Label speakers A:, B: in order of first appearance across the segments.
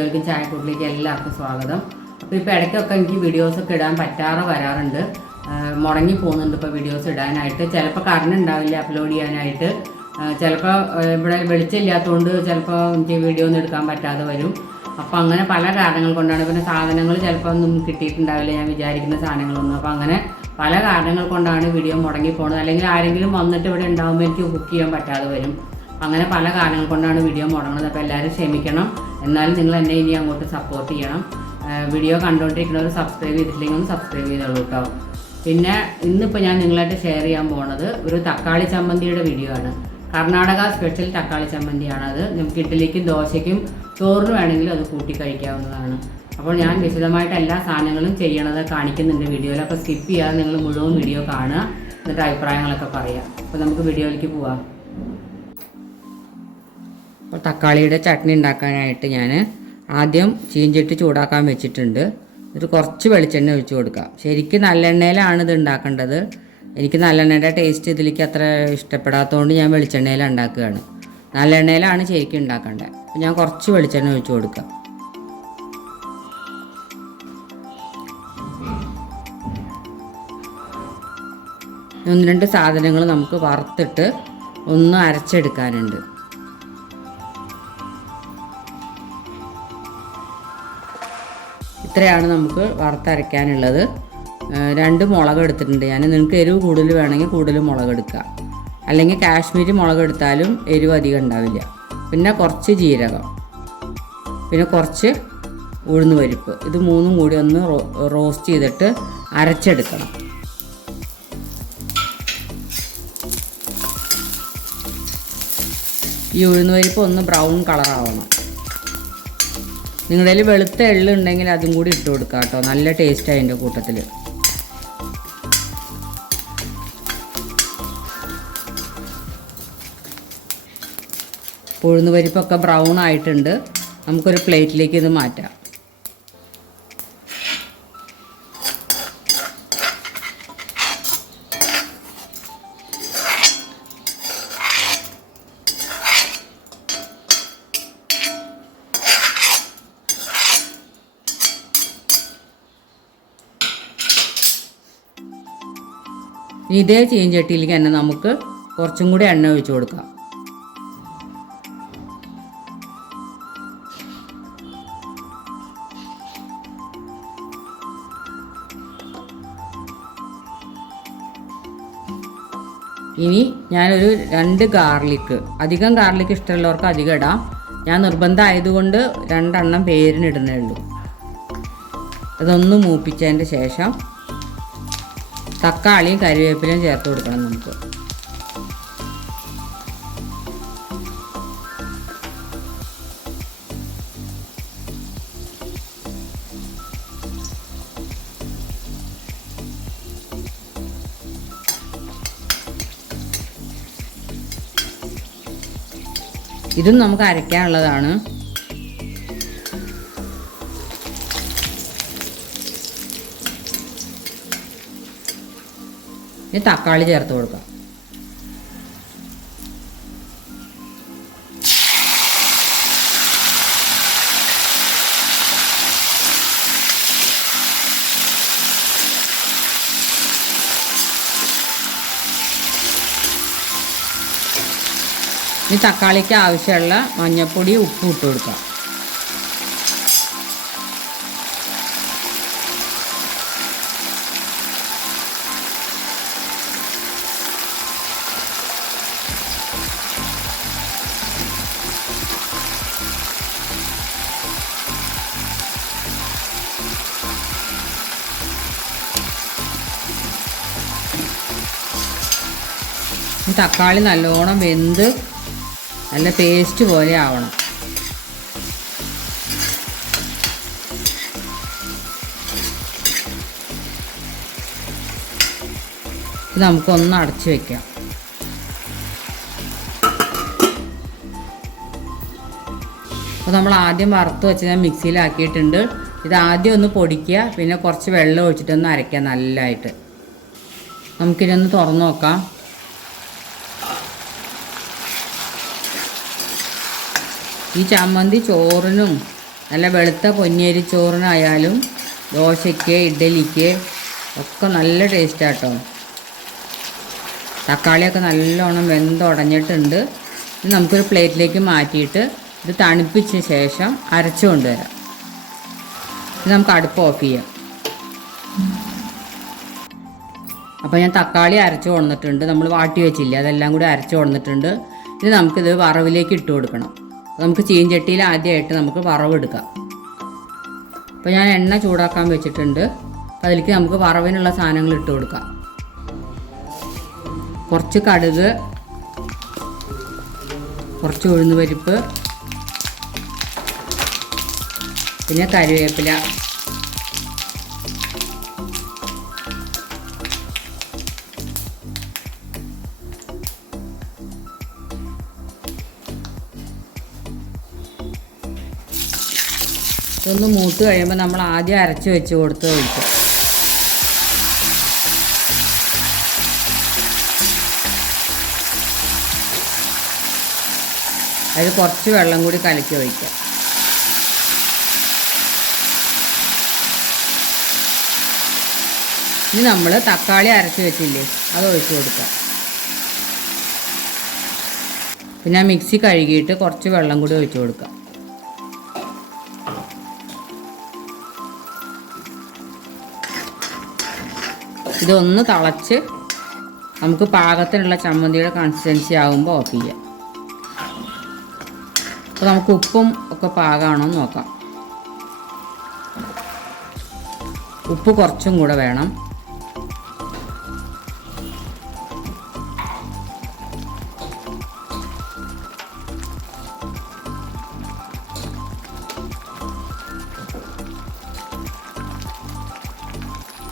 A: വീഡിയോയിലേക്ക് ചായക്കൂട്ടിലേക്ക് എല്ലാവർക്കും സ്വാഗതം. അപ്പോൾ ഇപ്പോൾ ഇടയ്ക്കൊക്കെ എനിക്ക് വീഡിയോസൊക്കെ ഇടാൻ പറ്റാറ് വരാറുണ്ട്. മുടങ്ങി പോകുന്നുണ്ട് ഇപ്പോൾ വീഡിയോസ് ഇടാനായിട്ട്. ചിലപ്പോൾ കറണ്ട് ഉണ്ടാവില്ല അപ്ലോഡ് ചെയ്യാനായിട്ട്. ചിലപ്പോൾ ഇവിടെ വെളിച്ചമില്ലാത്തതുകൊണ്ട് ചിലപ്പോൾ എനിക്ക് വീഡിയോ ഒന്നും എടുക്കാൻ പറ്റാതെ വരും. അപ്പോൾ അങ്ങനെ പല കാരണങ്ങൾ കൊണ്ടാണ്. പിന്നെ സാധനങ്ങൾ ചിലപ്പോൾ ഒന്നും കിട്ടിയിട്ടുണ്ടാവില്ല ഞാൻ വിചാരിക്കുന്ന സാധനങ്ങളൊന്നും. അപ്പോൾ അങ്ങനെ പല കാരണങ്ങൾ കൊണ്ടാണ് വീഡിയോ മുടങ്ങി പോകുന്നത്. അല്ലെങ്കിൽ ആരെങ്കിലും വന്നിട്ട് ഇവിടെ ഉണ്ടാകുമ്പോൾ എനിക്ക് കുക്ക് ചെയ്യാൻ പറ്റാതെ വരും. അങ്ങനെ പല കാരണങ്ങൾ കൊണ്ടാണ് വീഡിയോ മുടങ്ങുന്നത്. അപ്പോൾ എല്ലാവരും ക്ഷമിക്കണം. എന്നാലും നിങ്ങൾ എന്നെ ഇനി അങ്ങോട്ട് സപ്പോർട്ട് ചെയ്യണം. വീഡിയോ കണ്ടുകൊണ്ടിരിക്കുന്നവർ സബ്സ്ക്രൈബ് ചെയ്തിട്ടില്ലെങ്കിൽ ഒന്ന് സബ്സ്ക്രൈബ് ചെയ്തോളൂ കേട്ടോ പിന്നെ ഇന്നിപ്പോൾ ഞാൻ നിങ്ങളായിട്ട് ഷെയർ ചെയ്യാൻ പോണത് ഒരു തക്കാളി ചമ്മന്തിയുടെ വീഡിയോ ആണ്. കർണാടക സ്പെഷ്യൽ തക്കാളി ചമ്മന്തിയാണത് നമുക്ക് ഇഡ്ഡലിക്കും ദോശയ്ക്കും ചോറിന് വേണമെങ്കിലും അത് കൂട്ടി കഴിക്കാവുന്നതാണ്. അപ്പോൾ ഞാൻ വിശദമായിട്ട് എല്ലാ സാധനങ്ങളും ചെയ്യണത് കാണിക്കുന്നുണ്ട് വീഡിയോയിൽ അപ്പോൾ സ്കിപ്പ് ചെയ്യാതെ നിങ്ങൾ മുഴുവൻ വീഡിയോ കാണുക. എന്നിട്ട് അഭിപ്രായങ്ങളൊക്കെ പറയാം. അപ്പോൾ നമുക്ക് വീഡിയോയിലേക്ക് പോവാം. അപ്പോൾ തക്കാളിയുടെ ചട്നി ഉണ്ടാക്കാനായിട്ട് ഞാൻ ആദ്യം ചീഞ്ചട്ടി ചൂടാക്കാൻ വെച്ചിട്ടുണ്ട്. ഇത് കുറച്ച് വെളിച്ചെണ്ണ ഒഴിച്ച് കൊടുക്കാം. ശരിക്കും നല്ലെണ്ണയിലാണ് ഇത് ഉണ്ടാക്കേണ്ടത്. എനിക്ക് നല്ലെണ്ണയുടെ ടേസ്റ്റ് ഇതിലേക്ക് അത്ര ഇഷ്ടപ്പെടാത്തതുകൊണ്ട് ഞാൻ വെളിച്ചെണ്ണയിൽ ഉണ്ടാക്കുകയാണ്. നല്ലെണ്ണയിലാണ് ശരിക്കും ഉണ്ടാക്കേണ്ടത്. അപ്പോൾ ഞാൻ കുറച്ച് വെളിച്ചെണ്ണ ഒഴിച്ച് കൊടുക്കാം. ഒന്ന് രണ്ട് സാധനങ്ങൾ നമുക്ക് വറുത്തിട്ട് ഒന്ന് അരച്ചെടുക്കാനുണ്ട്. ഇത്രയാണ് നമുക്ക് വറുത്തരയ്ക്കാനുള്ളത്. രണ്ട് മുളക് എടുത്തിട്ടുണ്ട്. ഞാൻ നിങ്ങൾക്ക് എരിവ് കൂടുതൽ വേണമെങ്കിൽ കൂടുതൽ മുളക് എടുക്കുക അല്ലെങ്കിൽ കാശ്മീരി മുളക് എടുത്താലും എരിവ് അധികം ഉണ്ടാവില്ല. പിന്നെ കുറച്ച് ജീരകം. പിന്നെ കുറച്ച് ഉഴുന്ന് പരിപ്പ്. ഇത് മൂന്നും കൂടി ഒന്ന് റോസ്റ്റ് ചെയ്തിട്ട് അരച്ചെടുക്കണം. ഈ ഉഴുന്ന് പരിപ്പ് ഒന്ന് ബ്രൗൺ കളറാവണം. നിങ്ങളുടെ കയ്യിൽ വെളുത്ത എള്ള് ഉണ്ടെങ്കിൽ അതും കൂടി ഇട്ട് കൊടുക്കുക കേട്ടോ. നല്ല ടേസ്റ്റ് അതിന്റെ കൂട്ടത്തിൽ ഉഴുന്ന് പരിപ്പൊക്കെ ബ്രൗൺ ആയിട്ടുണ്ട്. നമുക്കൊരു പ്ലേറ്റിലേക്ക് ഇത് മാറ്റാം. ഇനി ഇതേ ചീഞ്ചട്ടിയിലേക്ക് തന്നെ നമുക്ക് കുറച്ചും കൂടി എണ്ണ ഒഴിച്ചു കൊടുക്കാം. ഇനി ഞാനൊരു രണ്ട് ഗാർലിക്ക് അധികം ഗാർലിക്ക് ഇഷ്ടമുള്ളവർക്ക് അധികം ഇടാം. ഞാൻ നിർബന്ധം ആയതുകൊണ്ട് രണ്ടെണ്ണം പേരിനിടുന്നേ ഉള്ളൂ. അതൊന്ന് മൂപ്പിച്ചതിന്റെ ശേഷം തക്കാളിയും കറിവേപ്പിലയും ചേർത്ത് കൊടുക്കണം നമുക്ക്. ഇതും നമുക്ക് അരയ്ക്കാനുള്ളതാണ്. ഇനി തക്കാളി ചേർത്ത് കൊടുക്കാം. ഇനി തക്കാളിക്ക് ആവശ്യമുള്ള മഞ്ഞൾപ്പൊടി ഉപ്പ് ഇട്ട് കൊടുക്കാം. തക്കാളി നല്ലോണം വെന്ത് നല്ല പേസ്റ്റ് പോലെ ആവണം. ഇത് നമുക്കൊന്ന് അടച്ചു വെക്കാം. അപ്പോൾ നമ്മൾ ആദ്യം വറുത്ത് വെച്ച് ഞാൻ മിക്സിയിലാക്കിയിട്ടുണ്ട്. ഇത് ആദ്യം ഒന്ന് പൊടിക്കുക പിന്നെ കുറച്ച് വെള്ളം ഒഴിച്ചിട്ടൊന്ന് അരയ്ക്കുക നല്ലതായിട്ട് നമുക്കിതൊന്ന് തുറന്നു നോക്കാം. ഈ ചമ്മന്തി ചോറിനും നല്ല വെളുത്ത പൊന്നിയരി ചോറിനായാലും ദോശയ്ക്ക് ഇഡ്ഡലിക്ക് ഒക്കെ നല്ല ടേസ്റ്റാട്ടോ തക്കാളിയൊക്കെ നല്ലോണം വെന്തുടഞ്ഞിട്ടുണ്ട് ഇത് നമുക്കൊരു പ്ലേറ്റിലേക്ക് മാറ്റിയിട്ട് ഇത് തണുപ്പിച്ച ശേഷം അരച്ചു കൊണ്ടുവരാം. ഇത് നമുക്ക് അടുപ്പ് ഓഫ് ചെയ്യാം. അപ്പോൾ ഞാൻ തക്കാളി അരച്ചു കൊണ്ടിട്ടുണ്ട് നമ്മൾ വാട്ടി വെച്ചില്ല? അതെല്ലാം കൂടി അരച്ചു കൊണ്ടിട്ടുണ്ട് ഇത് നമുക്കിത് വറവിലേക്ക് ഇട്ട് കൊടുക്കണം. നമുക്ക് ചീഞ്ചട്ടിയിൽ ആദ്യമായിട്ട് നമുക്ക് വറവെടുക്കാം. അപ്പോൾ ഞാൻ എണ്ണ ചൂടാക്കാൻ വെച്ചിട്ടുണ്ട്. അപ്പോൾ അതിലേക്ക് നമുക്ക് വറവിനുള്ള സാധനങ്ങൾ ഇട്ട് കൊടുക്കാം. കുറച്ച് കടുക് കുറച്ച് ഉഴുന്ന് പരിപ്പ് പിന്നെ കറിവേപ്പില. ഇതൊന്ന് മൂത്ത് കഴിയുമ്പോൾ നമ്മൾ ആദ്യം അരച്ച് വെച്ച് കൊടുത്ത് ഒഴിക്കും. അതിൽ കുറച്ച് വെള്ളം കൂടി കലക്കി ഒഴിക്കാം. ഇനി നമ്മൾ തക്കാളി അരച്ച് വെച്ചില്ലേ അത് ഒഴിച്ച് കൊടുക്കാം. പിന്നെ മിക്സി കഴുകിയിട്ട് കുറച്ച് വെള്ളം കൂടി ഒഴിച്ച് കൊടുക്കാം. ഇതൊന്ന് തിളച്ച് നമുക്ക് പാകത്തിനുള്ള ചമ്മന്തിയുടെ കൺസിസ്റ്റൻസി ആകുമ്പോൾ ഓഫ് ചെയ്യാം. അപ്പോൾ നമുക്ക് ഉപ്പും ഒക്കെ പാകമാണോ എന്ന് നോക്കാം. ഉപ്പ് കുറച്ചും കൂടെ വേണം.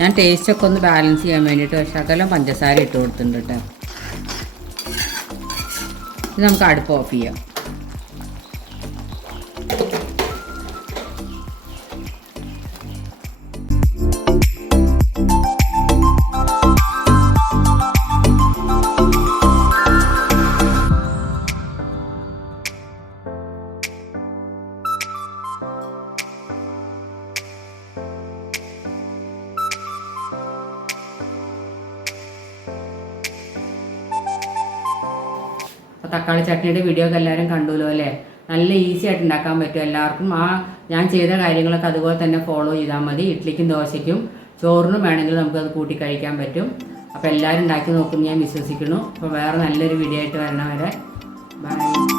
A: ഞാൻ ടേസ്റ്റ് ഒക്കെ ഒന്ന് ബാലൻസ് ചെയ്യാൻ വേണ്ടിയിട്ട് ശകലം പഞ്ചസാര ഇട്ട് കൊടുത്തിട്ടുണ്ട് കേട്ടോ. ഇത് നമുക്ക് അടുപ്പ് ഓഫ് ചെയ്യാം. അപ്പോൾ തക്കാളി ചട്നിയുടെ വീഡിയോ ഒക്കെ എല്ലാവരും കണ്ടുല്ലോ അല്ലേ? നല്ല ഈസി ആയിട്ട് ഉണ്ടാക്കാൻ പറ്റും എല്ലാവർക്കും. ആ ഞാൻ ചെയ്ത കാര്യങ്ങളൊക്കെ അതുപോലെ തന്നെ ഫോളോ ചെയ്താൽ മതി. ഇഡ്ഡലിക്കും ദോശയ്ക്കും ചോറിനും വേണമെങ്കിൽ നമുക്കത് കൂട്ടി കഴിക്കാൻ പറ്റും. അപ്പോൾ എല്ലാവരും ഉണ്ടാക്കി നോക്കും ഞാൻ വിശ്വസിക്കുന്നു. അപ്പോൾ വേറെ നല്ലൊരു വീഡിയോ ആയിട്ട് വരണ വരെ. ബൈ